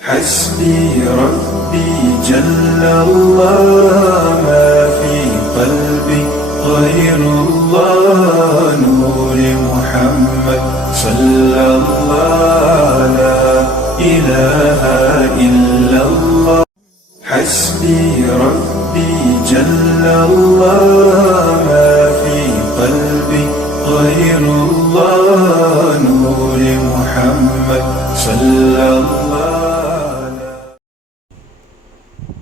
حسبي ربي جل الله ما في قلبي غير الله نور محمد صلى الله لا إله إلا الله حسبي ربي جل الله ما في قلبي غير الله نور محمد صلى الله.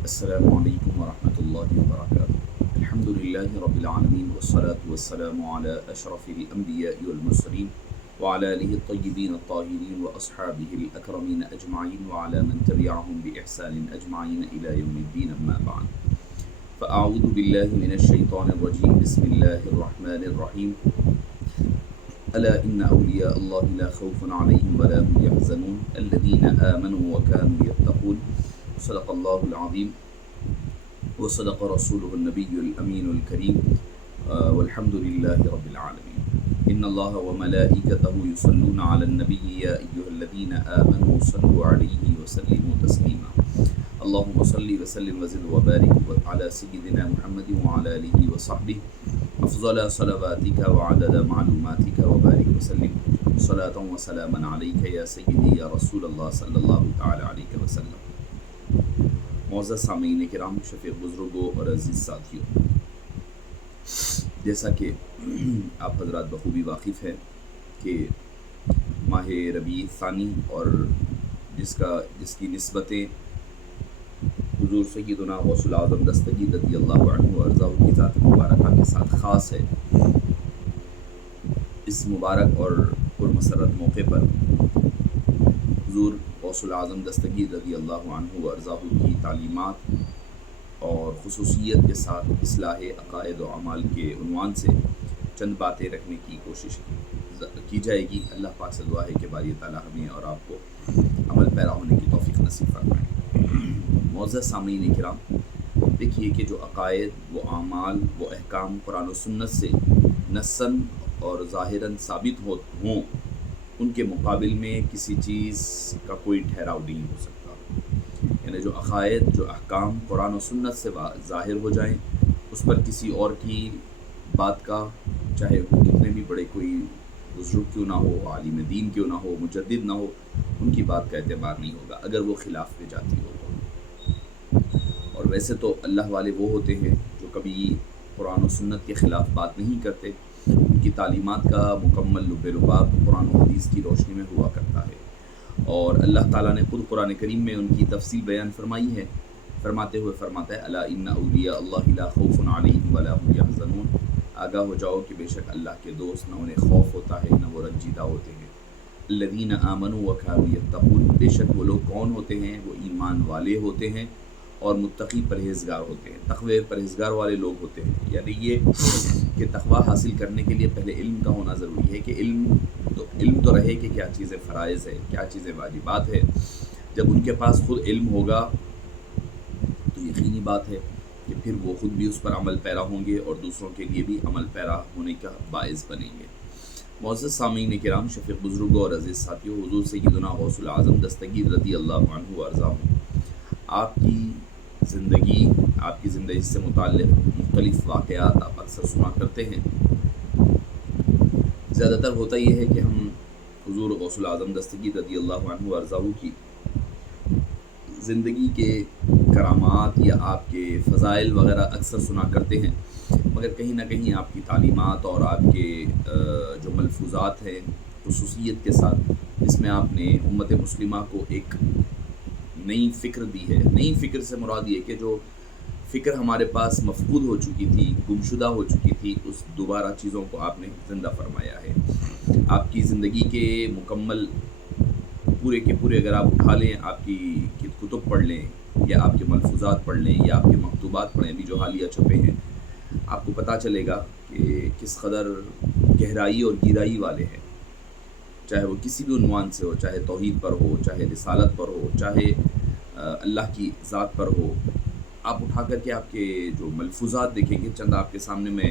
السلام علیکم ورحمۃ اللہ وبرکاتہ. الحمد للہ رب العالمین والصلاة والسلام علی اشرف الانبیاء والمرسلین وعلی آلہ الطیبین الطاہرین واصحابہ الاکرمین اجمعین وعلی من تبعہم باحسان اجمعین الی یوم الدین. اما بعد فاعوذ باللہ من الشیطان الرجیم. بسم اللہ الرحمن الرحیم. الا ان اولیاء اللہ لا خوف علیہم ولا هم يحزنون الذین آمنوا وكانوا يتقون. صدق اللہ العظیم وصدق رسولہ النبی الامین الکریم والحمد للہ رب العالمین. ان اللہ وملائکتہ یصلون علی النبی یا ایہا الذین آمنوا صلوا علیہ وسلموا تسلیما. اللہم صل وسلم وزد وبارک علی سیدنا محمد وعلی آلہ وصحبہ افضل صلواتک وعدد معلوماتک وبارک وسلم صلاۃ وسلاما علیک یا سیدی یا رسول اللہ صلی اللہ تعالی علیہ وسلم. معزز سامعین کرام، شفیق بزرگوں اور عزیز ساتھیوں، جیسا کہ آپ حضرات بخوبی واقف ہیں کہ ماہ ربیع ثانی اور جس کی نسبتیں حضور سیدنا غوث العظم دستگیر رضی اللہ عنہ وارضاہ کی ذات مبارکہ کے ساتھ خاص ہے، اس مبارک اور پرمسرت موقع پر حضور غوث العظم دستگیر رضی اللہ عنہ وارضاہ کی تعلیمات اور خصوصیت کے ساتھ اصلاح عقائد و اعمال کے عنوان سے چند باتیں رکھنے کی کوشش کی جائے گی. اللہ پاک سے دعا ہے کہ باری تعالیٰ ہمیں اور آپ کو عمل پیرا ہونے کی توفیق نصیب فرمائے. معزز سامعین کرام، دیکھیے کہ جو عقائد، وہ اعمال، وہ احکام قرآن و سنت سے نصاً اور ظاہراً ثابت ہوں، ان کے مقابل میں کسی چیز کا کوئی ٹھہراؤ نہیں ہو سکتا. یعنی جو عقائد، جو احکام قرآن و سنت سے ظاہر ہو جائیں، اس پر کسی اور کی بات کا، چاہے وہ کتنے بھی بڑے کوئی بزرگ کیوں نہ ہو، عالم دین کیوں نہ ہو، مجدد نہ ہو، ان کی بات کا اعتبار نہیں ہوگا اگر وہ خلاف میں جاتی ہو تو. اور ویسے تو اللہ والے وہ ہوتے ہیں جو کبھی قرآن و سنت کے خلاف بات نہیں کرتے. ان کی تعلیمات کا مکمل لب لباب قرآن و حدیث کی روشنی میں ہوا کرتا ہے، اور اللہ تعالیٰ نے خود قرآن کریم میں ان کی تفصیل بیان فرمائی ہے، فرماتے ہوئے فرماتا ہے الا ان اولیاء اللہ لا خوف علیہم ولا هم يحزنون. آگاہ ہو جاؤ کہ بے شک اللہ کے دوست نہ انہیں خوف ہوتا ہے نہ وہ رنجیدہ ہوتے ہیں. الذین آمنوا وكانوا يتقون، بے شک وہ لوگ کون ہوتے ہیں؟ وہ ایمان والے ہوتے ہیں اور متقی پرہیزگار ہوتے ہیں. تقوی پرہیزگار والے لوگ ہوتے ہیں. یعنی یہ کہ تقوی حاصل کرنے کے لیے پہلے علم کا ہونا ضروری ہے، کہ علم تو رہے کہ کیا چیزیں فرائض ہے، کیا چیزیں واجبات ہے. جب ان کے پاس خود علم ہوگا تو یقینی بات ہے کہ پھر وہ خود بھی اس پر عمل پیرا ہوں گے اور دوسروں کے لیے بھی عمل پیرا ہونے کا باعث بنیں گے. معزز سامعین کرام، شفیق بزرگوں اور عزیز ساتھیوں، حضور سیدنا غوث العظم دستگیر رضی اللہ عنہ وارضاہ آپ کی زندگی سے متعلق مختلف واقعات آپ اکثر سنا کرتے ہیں. زیادہ تر ہوتا یہ ہے کہ ہم حضور غوث العظم دستگیر رضی اللہ عنہ وارضاہ کی زندگی کے کرامات یا آپ کے فضائل وغیرہ اکثر سنا کرتے ہیں، مگر کہیں نہ کہیں آپ کی تعلیمات اور آپ کے جو ملفوظات ہیں خصوصیت کے ساتھ، اس میں آپ نے امت مسلمہ کو ایک نئی فکر دی ہے. نئی فکر سے مراد یہ کہ جو فکر ہمارے پاس مفقود ہو چکی تھی، گمشدہ ہو چکی تھی، اس دوبارہ چیزوں کو آپ نے زندہ فرمایا ہے. آپ کی زندگی کے مکمل پورے کے پورے اگر آپ اٹھا لیں، آپ کی کتب پڑھ لیں یا آپ کے ملفوظات پڑھ لیں یا آپ کے مکتوبات پڑھیں بھی جو حالیہ چھپے ہیں، آپ کو پتہ چلے گا کہ کس قدر گہرائی اور گیرائی والے ہیں. چاہے وہ کسی بھی عنوان سے ہو، چاہے توحید پر ہو، چاہے رسالت پر ہو، چاہے اللہ کی ذات پر ہو. آپ اٹھا کر کے آپ کے جو ملفوظات دیکھیں گے، چند آپ کے سامنے میں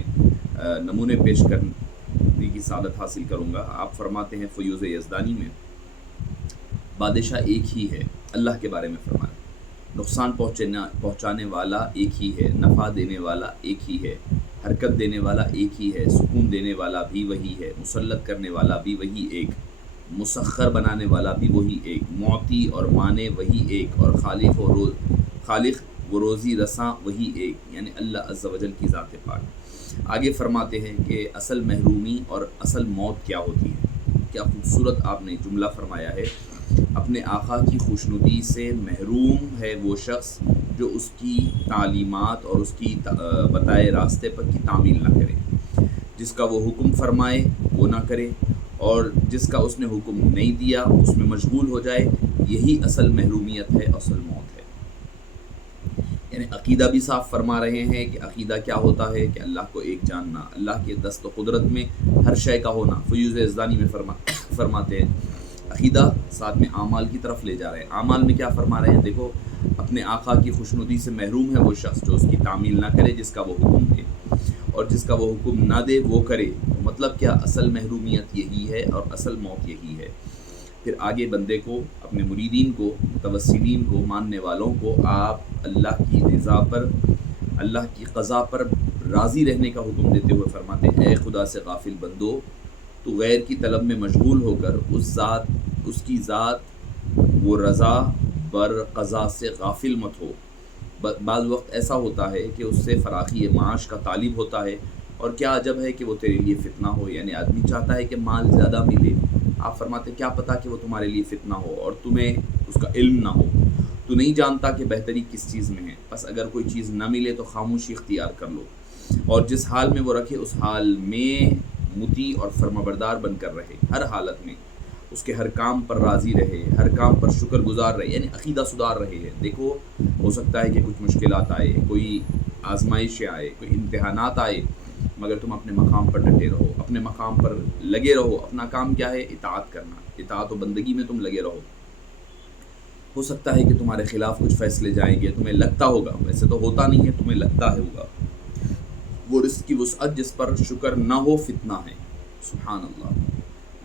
نمونے پیش کرنے کی سعادت حاصل کروں گا. آپ فرماتے ہیں فیوز یزدانی میں، بادشاہ ایک ہی ہے اللہ کے بارے میں فرمایا نقصان پہنچانے والا ایک ہی ہے، نفع دینے والا ایک ہی ہے، حرکت دینے والا ایک ہی ہے، سکون دینے والا بھی وہی ہے، مسلط کرنے والا بھی وہی ایک، مسخر بنانے والا بھی وہی ایک، معطی اور مانے وہی ایک، اور خالق و روزی رساں وہی ایک، یعنی اللہ عز و جل کی ذات پاک۔ آگے فرماتے ہیں کہ اصل محرومی اور اصل موت کیا ہوتی ہے۔ کیا خوبصورت آپ نے جملہ فرمایا ہے، اپنے آقا کی خوشنودی سے محروم ہے وہ شخص جو اس کی تعلیمات اور اس کی بتائے راستے پر کی تعمیل نہ کرے، جس کا وہ حکم فرمائے وہ نہ کرے، اور جس کا اس نے حکم نہیں دیا اس میں مشغول ہو جائے، یہی اصل محرومیت ہے، اصل موت ہے۔ یعنی عقیدہ بھی صاف فرما رہے ہیں کہ عقیدہ کیا ہوتا ہے کہ اللہ کو ایک جاننا، اللہ کے دست و قدرت میں ہر شے کا ہونا۔ فیوز ازدانی میں فرماتے ہیں عقیدہ، ساتھ میں اعمال کی طرف لے جا رہے ہیں۔ اعمال میں کیا فرما رہے ہیں؟ دیکھو، اپنے آقا کی خوشنودی سے محروم ہے وہ شخص جو اس کی تعمیل نہ کرے جس کا وہ حکم دے، اور جس کا وہ حکم نہ دے وہ کرے۔ تو مطلب کیا؟ اصل محرومیت یہی ہے اور اصل موت یہی ہے۔ پھر آگے بندے کو، اپنے مریدین کو، متوسلین کو، ماننے والوں کو آپ اللہ کی رضا پر، اللہ کی قضا پر راضی رہنے کا حکم دیتے ہوئے فرماتے ہیں اے خدا سے غافل بندو، تو غیر کی طلب میں مشغول ہو کر اس کی ذات وہ رضا بر قضا سے غافل مت ہو۔ بعض وقت ایسا ہوتا ہے کہ اس سے فراخی معاش کا طالب ہوتا ہے، اور کیا عجب ہے کہ وہ تیرے لیے فتنہ ہو۔ یعنی آدمی چاہتا ہے کہ مال زیادہ ملے، آپ فرماتے کیا پتہ کہ وہ تمہارے لیے فتنہ ہو اور تمہیں اس کا علم نہ ہو، تو نہیں جانتا کہ بہتری کس چیز میں ہے۔ بس اگر کوئی چیز نہ ملے تو خاموشی اختیار کر لو، اور جس حال میں وہ رکھے اس حال میں مطیع اور فرمانبردار بن کر رہے، ہر حالت میں اس کے ہر کام پر راضی رہے، ہر کام پر شکر گزار رہے، یعنی عقیدہ سدھار رہے ہیں۔ دیکھو، ہو سکتا ہے کہ کچھ مشکلات آئے، کوئی آزمائشیں آئے، کوئی امتحانات آئے، مگر تم اپنے مقام پر ڈٹے رہو، اپنے مقام پر لگے رہو۔ اپنا کام کیا ہے؟ اطاعت کرنا، اطاعت و بندگی میں تم لگے رہو۔ ہو سکتا ہے کہ تمہارے خلاف کچھ فیصلے جائیں گے، تمہیں لگتا ہوگا، ویسے تو ہوتا نہیں ہے، تمہیں لگتا ہے ہوگا۔ وہ رزق کی وسعت جس پر شکر نہ ہو فتنہ ہے، سبحان اللہ۔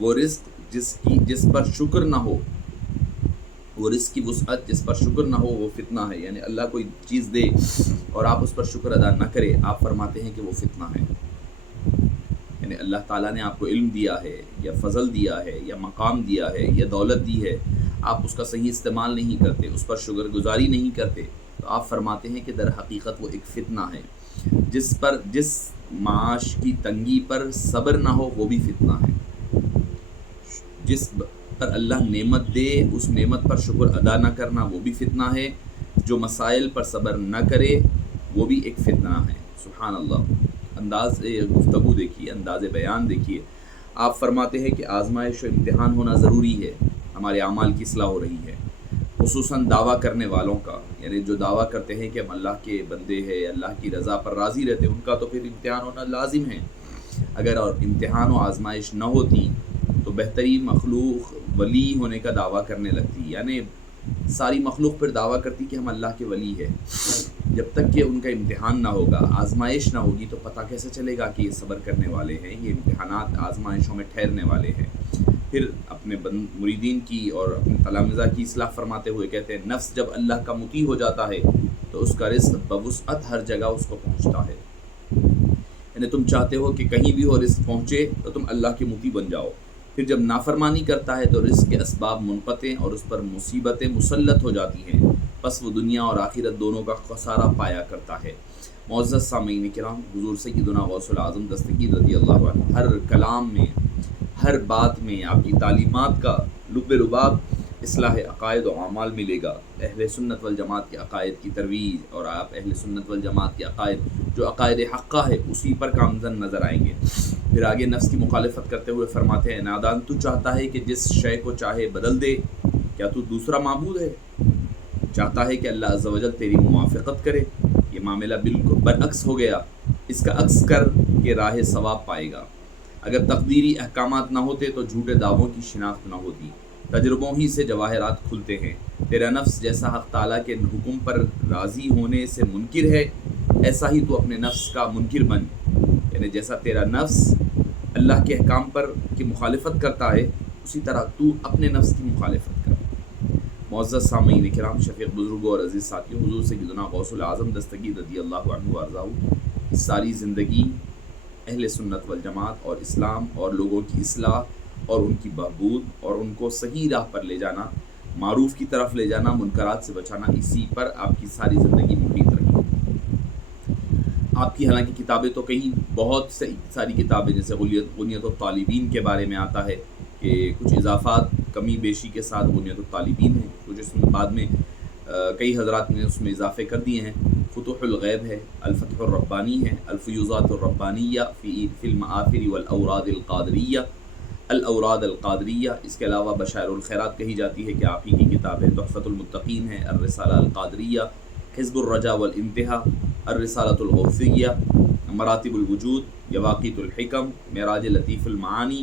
وہ رزق جس پر شکر نہ ہو، وہ رزق کی وسعت جس پر شکر نہ ہو وہ فتنہ ہے، یعنی اللہ کوئی چیز دے اور آپ اس پر شکر ادا نہ کرے، آپ فرماتے ہیں کہ وہ فتنہ ہے۔ یعنی اللہ تعالیٰ نے آپ کو علم دیا ہے یا فضل دیا ہے یا مقام دیا ہے یا دولت دی ہے، آپ اس کا صحیح استعمال نہیں کرتے، اس پر شکر گزاری نہیں کرتے، تو آپ فرماتے ہیں کہ در حقیقت وہ ایک فتنہ ہے۔ جس معاش کی تنگی پر صبر نہ ہو وہ بھی فتنہ ہے۔ جس پر اللہ نعمت دے اس نعمت پر شکر ادا نہ کرنا وہ بھی فتنہ ہے۔ جو مسائل پر صبر نہ کرے وہ بھی ایک فتنہ ہے، سبحان اللہ۔ انداز گفتگو دیکھیے، انداز بیان دیکھیے۔ آپ فرماتے ہیں کہ آزمائش و امتحان ہونا ضروری ہے، ہمارے اعمال کی اصلاح ہو رہی ہے، خصوصاً دعویٰ کرنے والوں کا، یعنی جو دعویٰ کرتے ہیں کہ ہم اللہ کے بندے ہیں، اللہ کی رضا پر راضی رہتے ہیں، ان کا تو پھر امتحان ہونا لازم ہے۔ اگر اور امتحان و آزمائش نہ ہوتی تو بہترین مخلوق ولی ہونے کا دعویٰ کرنے لگتی، یعنی ساری مخلوق پھر دعویٰ کرتی کہ ہم اللہ کے ولی ہیں۔ جب تک کہ ان کا امتحان نہ ہوگا، آزمائش نہ ہوگی، تو پتہ کیسے چلے گا کہ یہ صبر کرنے والے ہیں، یہ امتحانات آزمائشوں میں ٹھہرنے والے ہیں۔ پھر اپنے مریدین کی اور اپنے تلامذہ کی اصلاح فرماتے ہوئے کہتے ہیں نفس جب اللہ کا مطیع ہو جاتا ہے تو اس کا رزق بوسعت ہر جگہ اس کو پہنچتا ہے۔ یعنی تم چاہتے ہو کہ کہیں بھی ہو رزق پہنچے تو تم اللہ کے مطیع بن جاؤ، پھر جب نافرمانی کرتا ہے تو رزق کے اسباب منقطع اور اس پر مصیبتیں مسلط ہو جاتی ہیں، پس وہ دنیا اور آخرت دونوں کا خسارہ پایا کرتا ہے۔ معزز سامعین کرام، حضور سیدنا غوث العظم دستگیر رضی اللہ عنہ ہر کلام میں، ہر بات میں آپ کی تعلیمات کا لب لباب اصلاح عقائد و اعمال ملے گا، اہل سنت والجماعت کے عقائد کی ترویج، اور آپ اہل سنت والجماعت کے عقائد جو عقائد حقہ ہے اسی پر گامزن نظر آئیں گے۔ پھر آگے نفس کی مخالفت کرتے ہوئے فرماتے ہیں نادان تو چاہتا ہے کہ جس شے کو چاہے بدل دے، کیا تو دوسرا معبود ہے؟ چاہتا ہے کہ اللہ عز و جل تیری موافقت کرے، یہ معاملہ بالکل برعکس ہو گیا، اس کا عکس کر کے راہ ثواب پائے گا۔ اگر تقدیری احکامات نہ ہوتے تو جھوٹے دعووں کی شناخت نہ ہوتی، تجربوں ہی سے جواہرات کھلتے ہیں۔ تیرا نفس جیسا حق تعالیٰ کے حکم پر راضی ہونے سے منکر ہے، ایسا ہی تو اپنے نفس کا منکر بن، یعنی جیسا تیرا نفس اللہ کے احکام پر کی مخالفت کرتا ہے اسی طرح تو اپنے نفس کی مخالفت کر۔ معزز سامعین کرام، شفیق بزرگوں اور عزیز ساتھیوں، حضور سیدنا غوث العظم دستگیر رضی اللہ عنہ وارضاہ کی ساری زندگی اہل سنت والجماعت اور اسلام اور لوگوں کی اصلاح اور ان کی بہبود اور ان کو صحیح راہ پر لے جانا، معروف کی طرف لے جانا، منکرات سے بچانا، اسی پر آپ کی ساری زندگی محیط رہی۔ آپ کی حالانکہ کتابیں تو کئی بہت ساری کتابیں، جیسے غنیت الطالبین کے بارے میں آتا ہے کہ کچھ اضافات کمی بیشی کے ساتھ غنیت الطالبین ہیں، کچھ اس میں بعد میں کئی حضرات نے اس میں اضافے کر دیے ہیں۔ فتوح الغیب ہے، الفتح الربانی ہے، الفیوزات الربانیہ فی المآثر والاوراد القادریہ، الاوراد القادریہ۔ اس کے علاوہ بشائر الخیرات کہی جاتی ہے کہ آپ ہی کی کتاب ہے۔ تحفۃ المتقین ہے، الرسالہ القادریہ، حزب الرجا والانتہا، الرسالۃ الغوثیہ، مراتب الوجود، یواقیت الحکم، معراج لطیف المعانی،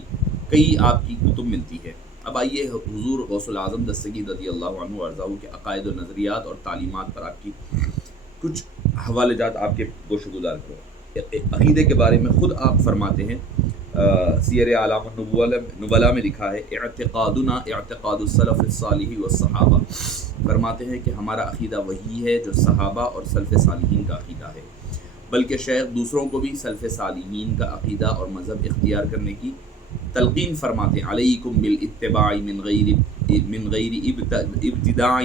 کئی آپ کی کتب ملتی ہے۔ اب آئیے حضور غوث العظم دستگیر رضی اللہ عنہ وارضاہ کے عقائد و نظریات اور تعلیمات پر آپ کی کچھ حوالے جات آپ کے گوش گزار کرو۔ عقیدے کے بارے میں خود آپ فرماتے ہیں، سیر اعلام النبلاء میں لکھا ہے، اعتقادنا اعتقاد السلف الصالح والصحابہ، فرماتے ہیں کہ ہمارا عقیدہ وہی ہے جو صحابہ اور سلف صالحین کا عقیدہ ہے، بلکہ شیخ دوسروں کو بھی سلف صالحین کا عقیدہ اور مذہب اختیار کرنے کی تلقین فرماتے ہیں۔ علیکم بالاتباع من غیر ابتداع،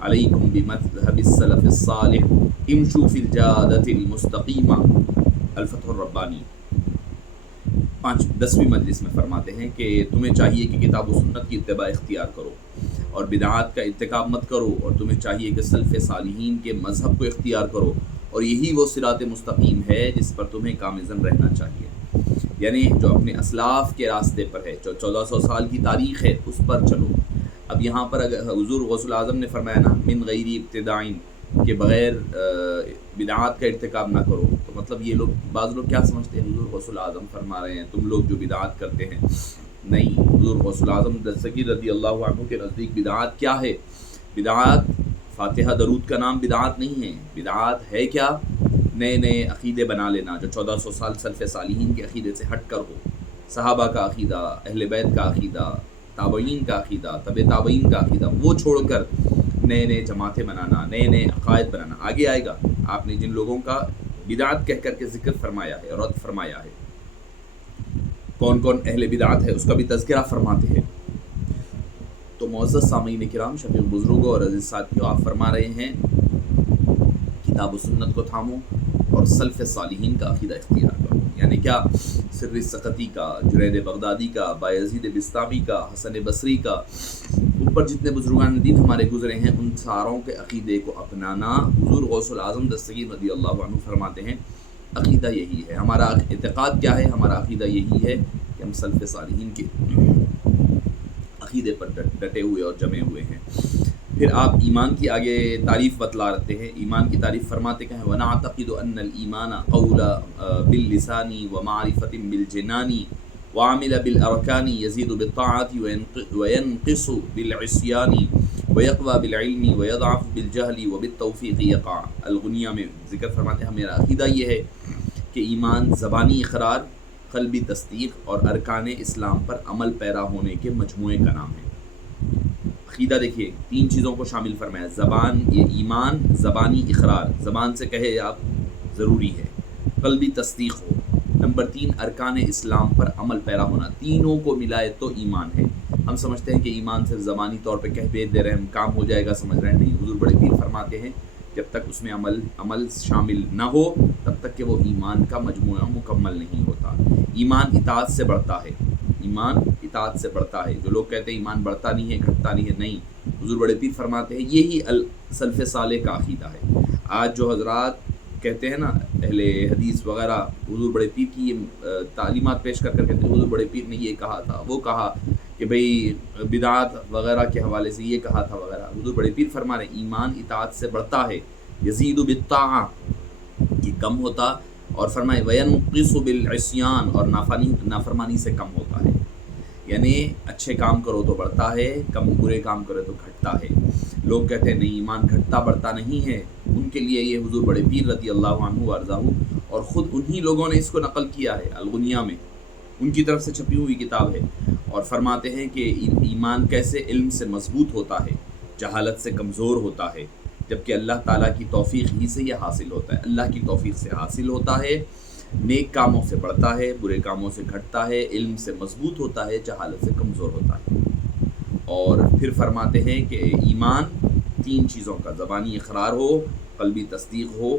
علیکم بمذہب السلف الصالح، امشوا فی الجادۃ المستقیمہ، الفتح الربانی 10ویں مجلس میں فرماتے ہیں کہ تمہیں چاہیے کہ کتاب و سنت کی اتباع اختیار کرو اور بدعات کا ارتکاب مت کرو، اور تمہیں چاہیے کہ سلف صالحین کے مذہب کو اختیار کرو، اور یہی وہ صراط مستقیم ہے جس پر تمہیں کامزن رہنا چاہیے۔ یعنی جو اپنے اسلاف کے راستے پر ہے، جو 1400 سال کی تاریخ ہے، اس پر چلو۔ اب یہاں پر اگر حضور غوث العظم نے فرمایا نا من غیر ابتداعین، کہ بغیر بدعات کا ارتکاب نہ کرو، تو مطلب یہ لوگ، بعض لوگ کیا سمجھتے ہیں حضور غوث العظم فرما رہے ہیں تم لوگ جو بدعات کرتے ہیں۔ نہیں، حضور غوث العظم دستگیر رضی اللہ عنہ کے نزدیک بدعات کیا ہے؟ بدعات فاتحہ درود کا نام بدعات نہیں ہے۔ بدعات ہے کیا؟ نئے نئے عقیدے بنا لینا جو 1400 سال سلف صالحین کے عقیدے سے ہٹ کر ہو، صحابہ کا عقیدہ، اہل بیت کا عقیدہ، تابعین کا عقیدہ، تبع تابعین کا عقیدہ، وہ چھوڑ کر نئے نئے جماعتیں بنانا، نئے نئے عقائد بنانا۔ آگے آئے گا آپ نے جن لوگوں کا بدعات کہہ کر کے ذکر فرمایا ہے، رد فرمایا ہے، کون کون اہل بدعات ہے اس کا بھی تذکرہ فرماتے ہیں۔ تو معزز سامعین کرام، شفیق بزرگوں اور عزیز ساتھیوں، آپ فرما رہے ہیں کتاب و سنت کو تھامو اور سلف صالحین کا عقیدہ اختیار کرو۔ یعنی کیا؟ سر سقطی کا، جنید بغدادی کا، بایزید بستامی کا، حسن بصری کا، اوپر جتنے بزرگان دین ہمارے گزرے ہیں، ان ساروں کے عقیدے کو اپنانا۔ حضور غوث العظم دستگیر رضی اللہ عنہ فرماتے ہیں عقیدہ یہی ہے۔ ہمارا اعتقاد کیا ہے؟ ہمارا عقیدہ یہی ہے کہ ہم سلف صالحین کے عقیدے پر ڈٹے ہوئے اور جمے ہوئے ہیں۔ پھر آپ ایمان کی آگے تعریف بتلاتے ہیں۔ ایمان کی تعریف فرماتے ہیں وَنَعْتَقِدُ أَنَّ الْإِيمَانَ قَوْلَ بِاللِّسَانِ وَمَعْرِفَةٍ بِالْجِنَانِ وَعَمِلَ بِالْأَرْكَانِ يَزِيدُ بِالطَّاعَةِ وَيَنْقِصُ بِالْعِصْيَانِ وَيَقْوَى بِالْعِلْمِ وَيَضْعَفُ بِالْجَهْلِ وَبِالتَّوْفِيقِ يَقَعُ۔ الغنیہ میں ذکر فرماتے ہیں میرا عقیدہ یہ ہے کہ ایمان زبانی اقرار، قلبی تصدیق اور ارکان اسلام پر عمل پیرا ہونے کے مجموعے کا نام ہے۔ عقیدہ دیکھیے 3 چیزوں کو شامل فرمایا، زبان، یہ ایمان زبانی اقرار، زبان سے کہے آپ ضروری ہے، قلبی تصدیق ہو، نمبر 3 ارکان اسلام پر عمل پیرا ہونا، تینوں کو ملائے تو ایمان ہے۔ ہم سمجھتے ہیں کہ ایمان صرف زبانی طور پہ کہہ دے رہے ہیں، کام ہو جائے گا، سمجھ رہے ہیں، نہیں۔ حضور بڑے پیر فرماتے ہیں جب تک اس میں عمل شامل نہ ہو تب تک کہ وہ ایمان کا مجموعہ مکمل نہیں ہوتا۔ ایمان اطاعت سے بڑھتا ہے، ایمان اطاعت سے بڑھتا ہے۔ جو لوگ کہتے ہیں ایمان بڑھتا نہیں ہے، گھٹتا نہیں ہے، نہیں، حضور بڑے پیر فرماتے ہیں یہی سلف صالح کا عقیدہ ہے۔ آج جو حضرات کہتے ہیں نا اہل حدیث وغیرہ، حضور بڑے پیر کی یہ تعلیمات پیش کر کر کہتے ہیں حضور بڑے پیر نے یہ کہا تھا، وہ کہا کہ بھئی بدعات وغیرہ کے حوالے سے یہ کہا تھا وغیرہ۔ حضور بڑے پیر فرما رہے ہیں ایمان اطاعت سے بڑھتا ہے، یزید بالطاعہ، یہ کم ہوتا، اور فرمائے وینقص بالعصیان، اور نافرمانی سے کم ہوتا ہے۔ یعنی اچھے کام کرو تو بڑھتا ہے، کم برے کام کرو تو گھٹتا ہے۔ لوگ کہتے ہیں نہیں ایمان گھٹتا بڑھتا نہیں ہے، ان کے لیے یہ حضور بڑے پیر رضی اللہ عنہ وارضاہ، اور خود انہی لوگوں نے اس کو نقل کیا ہے الغنیہ میں، ان کی طرف سے چھپی ہوئی کتاب ہے، اور فرماتے ہیں کہ ایمان کیسے علم سے مضبوط ہوتا ہے، جہالت سے کمزور ہوتا ہے، جبکہ اللہ تعالیٰ کی توفیق ہی سے یہ حاصل ہوتا ہے، اللہ کی توفیق سے حاصل ہوتا ہے، نیک کاموں سے بڑھتا ہے، برے کاموں سے گھٹتا ہے، علم سے مضبوط ہوتا ہے، جہالت سے کمزور ہوتا ہے۔ اور پھر فرماتے ہیں کہ ایمان 3 چیزوں کا زبانی اقرار ہو، قلبی تصدیق ہو،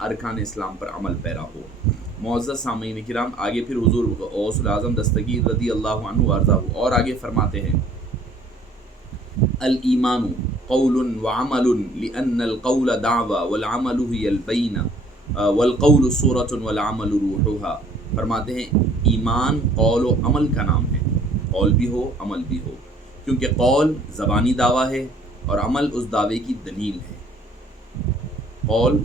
ارکان اسلام پر عمل پیرا ہو۔ معزز سامعین کرام، آگے پھر حضور غوث الاعظم دستگیر رضی اللہ عنہ وارضہ اور آگے فرماتے ہیں الایمان قول وعمل لأن القول دعوى والعمل هي البینہ والقول صورة والعمل روحها۔ فرماتے ہیں ایمان قول و عمل کا نام ہے، قول بھی ہو عمل بھی ہو، کیونکہ قول زبانی دعویٰ ہے اور عمل اس دعوے کی دلیل ہے۔ قول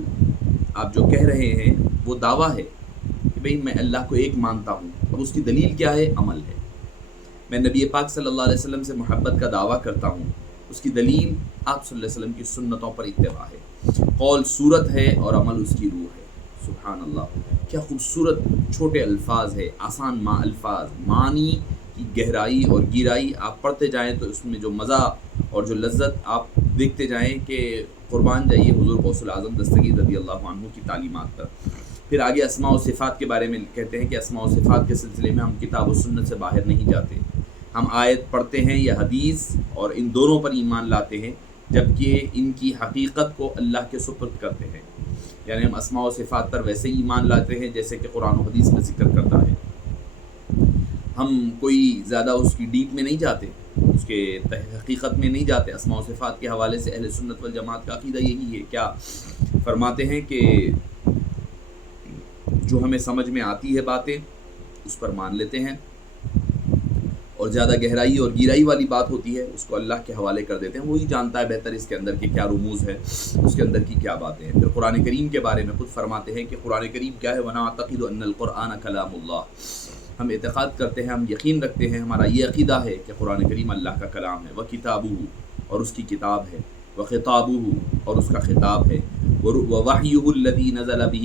آپ جو کہہ رہے ہیں وہ دعویٰ ہے کہ بھئی میں اللہ کو ایک مانتا ہوں، اب اس کی دلیل کیا ہے؟ عمل ہے۔ میں نبی پاک صلی اللہ علیہ وسلم سے محبت کا دعویٰ کرتا ہوں، اس کی دلیل آپ صلی اللہ علیہ وسلم کی سنتوں پر اتباع ہے۔ قول صورت ہے اور عمل اس کی روح ہے۔ سبحان اللہ، کیا خوبصورت چھوٹے الفاظ ہے، آسان الفاظ، معنی کی گہرائی اور گہرائی آپ پڑھتے جائیں تو اس میں جو مزہ اور جو لذت آپ دیکھتے جائیں کہ قربان جائیے حضور غوث الاعظم دستگیر رضی اللہ عنہ کی تعلیمات پر۔ پھر آگے اسماء و صفات کے بارے میں کہتے ہیں کہ اسماء و صفات کے سلسلے میں ہم کتاب و سنت سے باہر نہیں جاتے، ہم آیت پڑھتے ہیں یا حدیث اور ان دونوں پر ایمان لاتے ہیں، جبکہ ان کی حقیقت کو اللہ کے سپرد کرتے ہیں۔ یعنی ہم اسماء و صفات پر ویسے ہی ایمان لاتے ہیں جیسے کہ قرآن و حدیث میں ذکر کرتا ہے، ہم کوئی زیادہ اس کی ڈیپ میں نہیں جاتے، اس کے حقیقت میں نہیں جاتے۔ اسماء و صفات کے حوالے سے اہل سنت والجماعت کا عقیدہ یہی ہے۔ کیا فرماتے ہیں کہ جو ہمیں سمجھ میں آتی ہے باتیں اس پر مان لیتے ہیں، اور زیادہ گہرائی اور گہرائی والی بات ہوتی ہے اس کو اللہ کے حوالے کر دیتے ہیں، وہی جانتا ہے بہتر اس کے اندر کی کیا رموز ہے، اس کے اندر کی کیا باتیں ہیں۔ پھر قرآن کریم کے بارے میں خود فرماتے ہیں کہ قرآن کریم کیا ہے؟ وَنَعْتَقِدُ أَنَّ الْقُرْآنَ کلام اللہ۔ ہم اعتقاد کرتے ہیں، ہم یقین رکھتے ہیں، ہمارا یہ عقیدہ ہے کہ قرآن کریم اللہ کا کلام ہے، وَكِتَابُهُ اور اس کی کتاب ہے، وَخِطَابُهُ اور اس کا خطاب ہے، وَوَحْيُهُ الَّذِي نَزَلَ بِهِ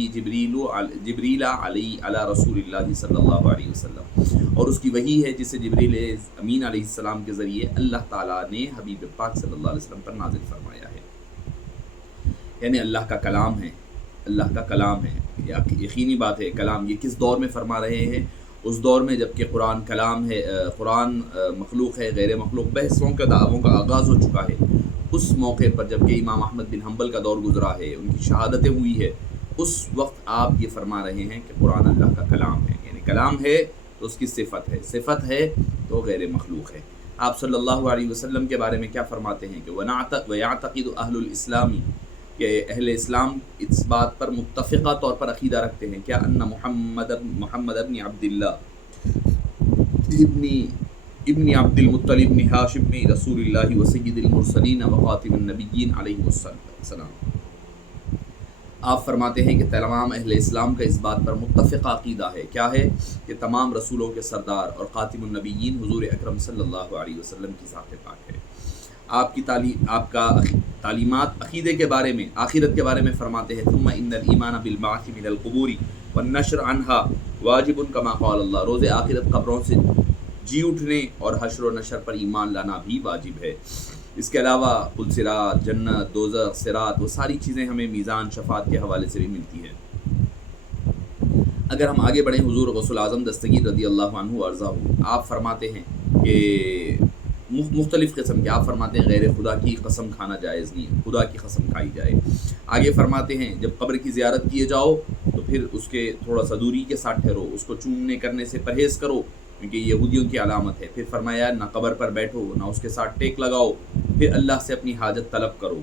جبریل علی رسول اللہ صلی اللہ علیہ وسلم، اور اس کی وحی ہے جسے جبریل امین علیہ السلام کے ذریعے اللہ تعالیٰ نے حبیب پاک صلی اللہ علیہ وسلم پر نازل فرمایا ہے۔ یعنی اللہ کا کلام ہے، اللہ کا کلام ہے، یقینی بات ہے۔ کلام یہ کس دور میں فرما رہے ہیں؟ اس دور میں جب کہ قرآن کلام ہے، قرآن مخلوق ہے غیر مخلوق، بحثوں کا دعووں کا آغاز ہو چکا ہے۔ اس موقع پر جب کہ امام احمد بن حنبل کا دور گزرا ہے، ان کی شہادتیں ہوئی ہے، اس وقت آپ یہ فرما رہے ہیں کہ قرآن اللہ کا کلام ہے۔ یعنی کلام ہے تو اس کی صفت ہے، صفت ہے تو غیر مخلوق ہے۔ آپ صلی اللہ علیہ وسلم کے بارے میں کیا فرماتے ہیں کہ وَيَعْتَقِدُ أَهْلُ الْإِسْلَامِ، کہ اہل اسلام اس بات پر متفقہ طور پر عقیدہ رکھتے ہیں کیا ان محمد ابن عبداللہ ابن عبد المطلب ابن ہاشم ابن رسول اللہ وسید المرسلین وخاتم النبیین علیہ السلام۔ آپ فرماتے ہیں کہ تمام اہل اسلام کا اس بات پر متفقہ عقیدہ ہے، کیا ہے؟ کہ تمام رسولوں کے سردار اور خاتم النبیین حضور اکرم صلی اللہ علیہ وسلم کی ذات پاک ہے۔ آپ کی تعلیمات عقیدے کے بارے میں، آخرت کے بارے میں فرماتے ہیں ثم ان الایمان بالبعث من القبور والنشر عنها واجب كما قال اللہ، روز آخرت قبروں سے جی اٹھنے اور حشر و نشر پر ایمان لانا بھی واجب ہے۔ اس کے علاوہ قل صراط، جنت، دوزخ، صراط، وہ ساری چیزیں ہمیں میزان شفاعت کے حوالے سے بھی ملتی ہے۔ اگر ہم آگے بڑھیں حضور غوث الاعظم دستگیر رضی اللہ عنہ وارضاہ، آپ فرماتے ہیں کہ مختلف قسم کے، آپ فرماتے ہیں غیر خدا کی قسم کھانا جائز نہیں، خدا کی قسم کھائی جائے۔ آگے فرماتے ہیں جب قبر کی زیارت کیے جاؤ تو پھر اس کے تھوڑا سا دوری کے ساتھ ٹھہرو، اس کو چومنے کرنے سے پرہیز کرو کیونکہ یہودیوں کی علامت ہے۔ پھر فرمایا نہ قبر پر بیٹھو، نہ اس کے ساتھ ٹیک لگاؤ، پھر اللہ سے اپنی حاجت طلب کرو،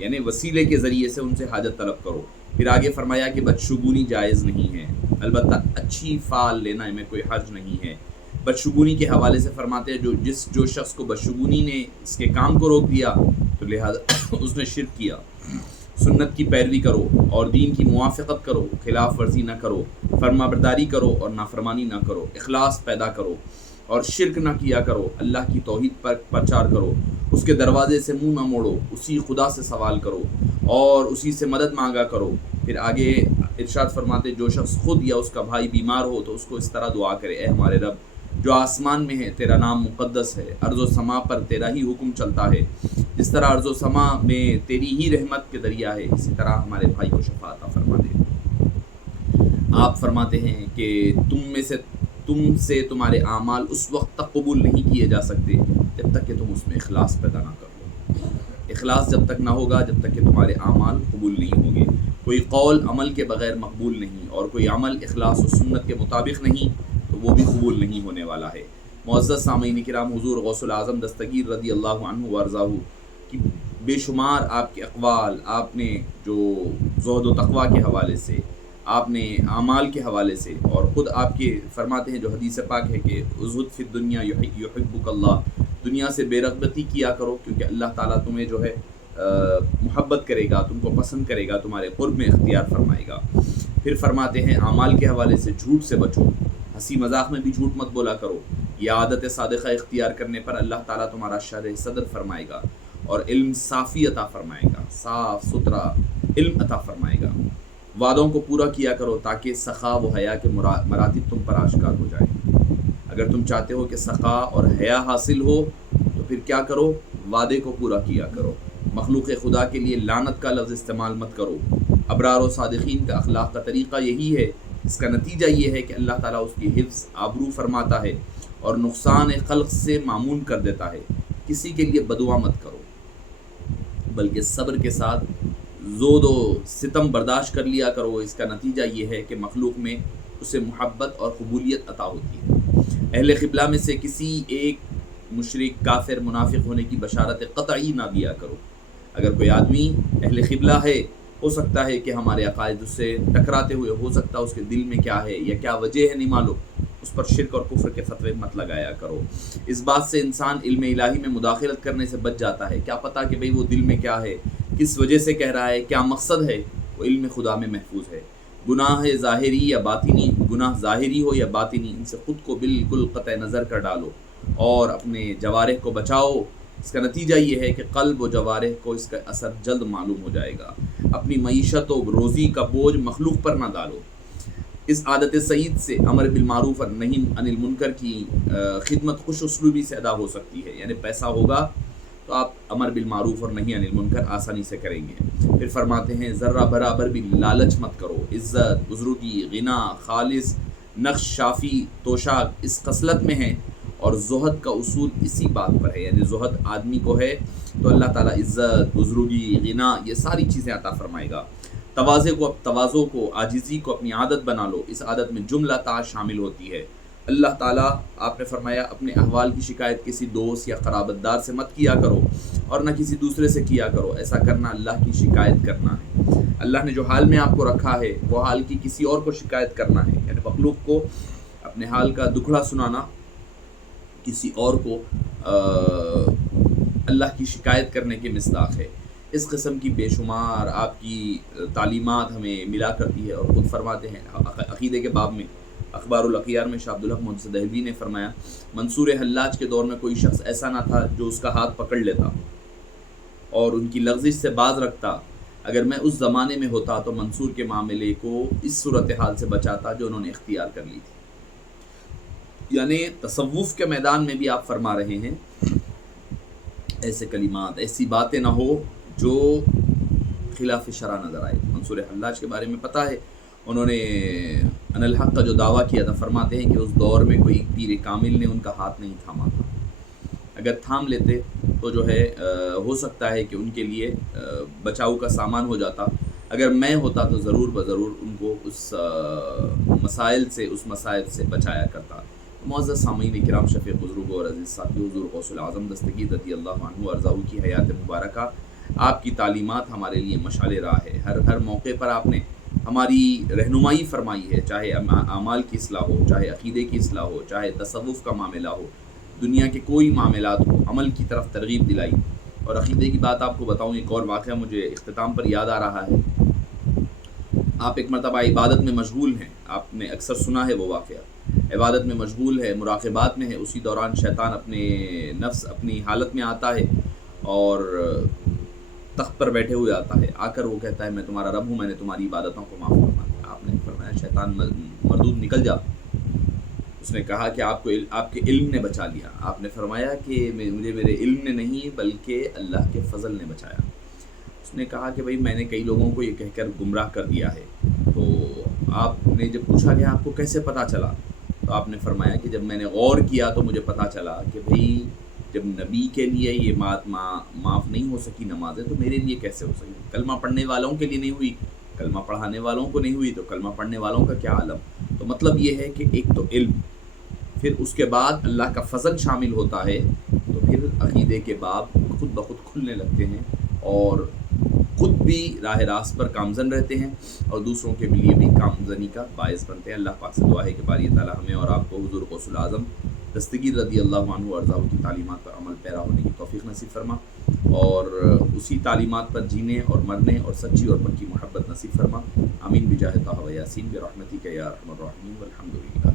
یعنی وسیلے کے ذریعے سے ان سے حاجت طلب کرو۔ پھر آگے فرمایا کہ بدشگونی جائز نہیں ہے، البتہ اچھی فعال لینا میں کوئی حرج نہیں ہے۔ بدشگونی کے حوالے سے فرماتے ہیں جو شخص کو بدشگونی نے اس کے کام کو روک دیا تو لہذا اس نے شرک کیا۔ سنت کی پیروی کرو اور دین کی موافقت کرو، خلاف ورزی نہ کرو، فرما برداری کرو اور نافرمانی نہ کرو، اخلاص پیدا کرو اور شرک نہ کیا کرو، اللہ کی توحید پر پرچار کرو، اس کے دروازے سے منہ نہ موڑو، اسی خدا سے سوال کرو اور اسی سے مدد مانگا کرو۔ پھر آگے ارشاد فرماتے جو شخص خود یا اس کا بھائی بیمار ہو تو اس کو اس طرح دعا کرے، اے ہمارے رب جو آسمان میں ہے تیرا نام مقدس ہے، ارض و سما پر تیرا ہی حکم چلتا ہے، جس طرح ارض و سما میں تیری ہی رحمت کے دریا ہے، اسی طرح ہمارے بھائی کو شفا عطا فرما دے۔ آپ فرماتے ہیں کہ تم سے تمہارے اعمال اس وقت تک قبول نہیں کیے جا سکتے جب تک کہ تم اس میں اخلاص پیدا نہ کر لو۔ اخلاص جب تک نہ ہوگا جب تک کہ تمہارے اعمال قبول نہیں ہوں گے۔ کوئی قول عمل کے بغیر مقبول نہیں، اور کوئی عمل اخلاص و سنت کے مطابق نہیں تو وہ بھی قبول نہیں ہونے والا ہے۔ معزز سامعین کرام، حضور غوث الاعظم دستگیر رضی اللہ عنہ وارضاہ کی بے شمار آپ کے اقوال، آپ نے جو زہد و تقوی کے حوالے سے، آپ نے اعمال کے حوالے سے، اور خود آپ کے فرماتے ہیں جو حدیث پاک ہے کہ ازہد فی الدنیا یحبک اللہ، دنیا سے بے رغبتی کیا کرو کیونکہ اللہ تعالیٰ تمہیں جو ہے محبت کرے گا، تم کو پسند کرے گا، تمہارے قرب میں اختیار فرمائے گا۔ پھر فرماتے ہیں اعمال کے حوالے سے جھوٹ سے بچو، ہنسی مذاق میں بھی جھوٹ مت بولا کرو، یہ عادت صادقہ اختیار کرنے پر اللہ تعالیٰ تمہارا شرح صدر فرمائے گا اور علم صافی عطا فرمائے گا، صاف ستھرا علم عطا فرمائے گا۔ وعدوں کو پورا کیا کرو تاکہ سخا و حیا کے مراتب تم پر آشکار ہو جائیں۔ اگر تم چاہتے ہو کہ سخا اور حیا حاصل ہو تو پھر کیا کرو؟ وعدے کو پورا کیا کرو۔ مخلوق خدا کے لیے لعنت کا لفظ استعمال مت کرو۔ ابرار و صادقین کا اخلاق کا طریقہ یہی ہے، اس کا نتیجہ یہ ہے کہ اللہ تعالیٰ اس کی حفظ آبرو فرماتا ہے اور نقصان خلق سے معمون کر دیتا ہے۔ کسی کے لیے بدعا مت کرو بلکہ صبر کے ساتھ زود و ستم برداشت کر لیا کرو۔ اس کا نتیجہ یہ ہے کہ مخلوق میں اسے محبت اور قبولیت عطا ہوتی ہے۔ اہل قبلہ میں سے کسی ایک مشرک، کافر، منافق ہونے کی بشارت قطعی نہ دیا کرو۔ اگر کوئی آدمی اہل قبلہ ہے، ہو سکتا ہے کہ ہمارے عقائد اس سے ٹکراتے ہوئے، ہو سکتا ہے اس کے دل میں کیا ہے یا کیا وجہ ہے نہیں معلوم، اس پر شرک اور کفر کے فتوے مت لگایا کرو۔ اس بات سے انسان علم الہی میں مداخلت کرنے سے بچ جاتا ہے۔ کیا پتہ کہ بھئی وہ دل میں کیا ہے، کس وجہ سے کہہ رہا ہے، کیا مقصد ہے، وہ علم خدا میں محفوظ ہے۔ گناہ ظاہری یا باطنی، گناہ ظاہری ہو یا باطنی، ان سے خود کو بالکل قطع نظر کر ڈالو اور اپنے جوارح کو بچاؤ۔ اس کا نتیجہ یہ ہے کہ قلب و جوارح کو اس کا اثر جلد معلوم ہو جائے گا۔ اپنی معیشت و روزی کا بوجھ مخلوق پر نہ ڈالو۔ اس عادت سعید سے امر بالمعروف اور نہی عن المنکر کی خدمت خوش اسلوبی سے ادا ہو سکتی ہے، یعنی پیسہ ہوگا تو آپ امر بالمعروف اور نہی عن المنکر آسانی سے کریں گے۔ پھر فرماتے ہیں ذرہ برابر بھی لالچ مت کرو۔ عزت، بزرگی، غنا، خالص نقش، شافی، توشاک اس خصلت میں ہے، اور زہد کا اصول اسی بات پر ہے، یعنی زہد آدمی کو ہے تو اللہ تعالیٰ عزت، بزرگی، غنا یہ ساری چیزیں عطا فرمائے گا۔ تواضع کو، عاجزی کو اپنی عادت بنا لو۔ اس عادت میں جملہ شامل ہوتی ہے۔ اللہ تعالیٰ، آپ نے فرمایا، اپنے احوال کی شکایت کسی دوست یا قرابت دار سے مت کیا کرو اور نہ کسی دوسرے سے کیا کرو۔ ایسا کرنا اللہ کی شکایت کرنا ہے۔ اللہ نے جو حال میں آپ کو رکھا ہے وہ حال کی کسی اور کو شکایت کرنا ہے، یعنی مخلوق کو اپنے حال کا دکھڑا سنانا کسی اور کو اللہ کی شکایت کرنے کے مصداق ہے۔ اس قسم کی بے شمار آپ کی تعلیمات ہمیں ملا کرتی ہے، اور خود فرماتے ہیں عقیدے کے باب میں اخبار الاخیار میں شاہ عبدالحق محدث دہلوی نے فرمایا، منصور حلاج کے دور میں کوئی شخص ایسا نہ تھا جو اس کا ہاتھ پکڑ لیتا اور ان کی لغزش سے باز رکھتا۔ اگر میں اس زمانے میں ہوتا تو منصور کے معاملے کو اس صورتحال سے بچاتا جو انہوں نے اختیار کر لی تھی۔ یعنی تصوف کے میدان میں بھی آپ فرما رہے ہیں ایسے کلمات، ایسی باتیں نہ ہو جو خلاف شرع نظر آئے۔ منصور حلاج کے بارے میں پتہ ہے، انہوں نے ان الحق کا جو دعویٰ کیا تھا، فرماتے ہیں کہ اس دور میں کوئی پیر کامل نے ان کا ہاتھ نہیں تھاما تھا۔ اگر تھام لیتے تو جو ہے ہو سکتا ہے کہ ان کے لیے بچاؤ کا سامان ہو جاتا۔ اگر میں ہوتا تو ضرور بضرور ان کو اس مسائل سے بچایا کرتا۔ معزز سامعین کرام، شفیع بزرگوں اور عزیز ساتھی، حضور غوث العظم دستگیر رضی اللہ عنہ ارضاہ کی حیات مبارکہ، آپ کی تعلیمات ہمارے لیے مشعل راہ ہے۔ ہر موقع پر آپ نے ہماری رہنمائی فرمائی ہے، چاہے اعمال کی اصلاح ہو، چاہے عقیدے کی اصلاح ہو، چاہے تصوف کا معاملہ ہو، دنیا کے کوئی معاملات ہو، عمل کی طرف ترغیب دلائی۔ اور عقیدے کی بات آپ کو بتاؤں، ایک اور واقعہ مجھے اختتام پر یاد آ رہا ہے۔ آپ ایک مرتبہ عبادت میں مشغول ہیں، آپ نے اکثر سنا ہے وہ واقعہ، عبادت میں مشغول ہے، مراقبات میں ہے، اسی دوران شیطان اپنے نفس اپنی حالت میں آتا ہے اور تخت پر بیٹھے ہوئے آتا ہے، آ کر وہ کہتا ہے میں تمہارا رب ہوں، میں نے تمہاری عبادتوں کو معاف کرنا ہے۔ آپ نے فرمایا شیطان مردود نکل جا۔ اس نے کہا کہ آپ کے علم نے بچا لیا. آپ نے فرمایا کہ مجھے میرے علم نے نہیں بلکہ اللہ کے فضل نے بچایا. اس نے کہا کہ بھائی میں نے کئی لوگوں کو یہ کہہ کر گمراہ کر دیا ہے. تو آپ نے جب پوچھا کہ آپ کو کیسے پتہ چلا، تو آپ نے فرمایا کہ جب میں نے غور کیا تو مجھے پتہ چلا کہ بھئی جب نبی کے لیے یہ معاف نہیں ہو سکی نمازیں تو میرے لیے کیسے ہو سکی. کلمہ پڑھنے والوں کے لیے نہیں ہوئی، کلمہ پڑھانے والوں کو نہیں ہوئی، تو کلمہ پڑھنے والوں کا کیا عالم. تو مطلب یہ ہے کہ ایک تو علم، پھر اس کے بعد اللہ کا فضل شامل ہوتا ہے، تو پھر عقیدے کے باب خود بخود کھلنے لگتے ہیں اور خود بھی راہ راست پر کامزن رہتے ہیں اور دوسروں کے لیے بھی کامزنی کا باعث بنتے ہیں. اللہ پاک سے دعا ہے کہ باری تعالیٰ ہمیں اور آپ کو حضور غوث الاعظم دستگیر رضی اللہ عنہ ارضاہ کی تعلیمات پر عمل پیرا ہونے کی توفیق نصیب فرما اور اسی تعلیمات پر جینے اور مرنے اور سچی اور پکی محبت نصیب فرما. آمین بجاہ طہ و یاسین برحمتک یا ارحم الراحمین والحمد للہ.